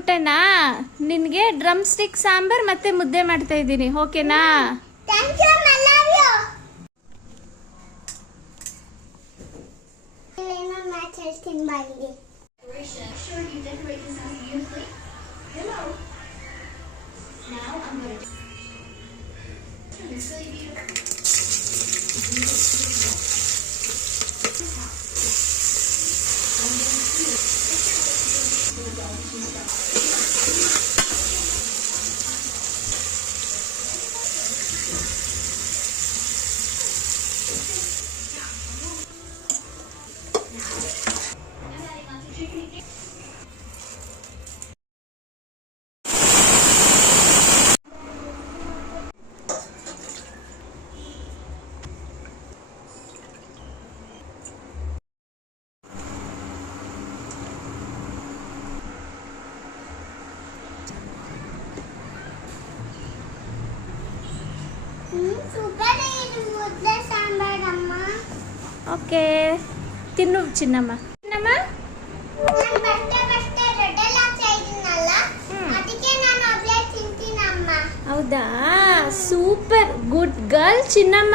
ಪುಟ್ಟಣ್ಣ, ನಿನಗೆ drum stick sambar ಮತ್ತೆ ಮುದ್ದೆ ಮಾಡ್ತಾ ಇದ್ದೀನಿ, ಓಕೆನಾ? ಓಕೆ, ತಿನ್ನು ಚಿನ್ನಮ್ಮ. ಚಿನ್ನಮ್ಮ, ಹೌದಾ? ಸೂಪರ್, ಗುಡ್ ಗರ್ಲ್ ಚಿನ್ನಮ್ಮ.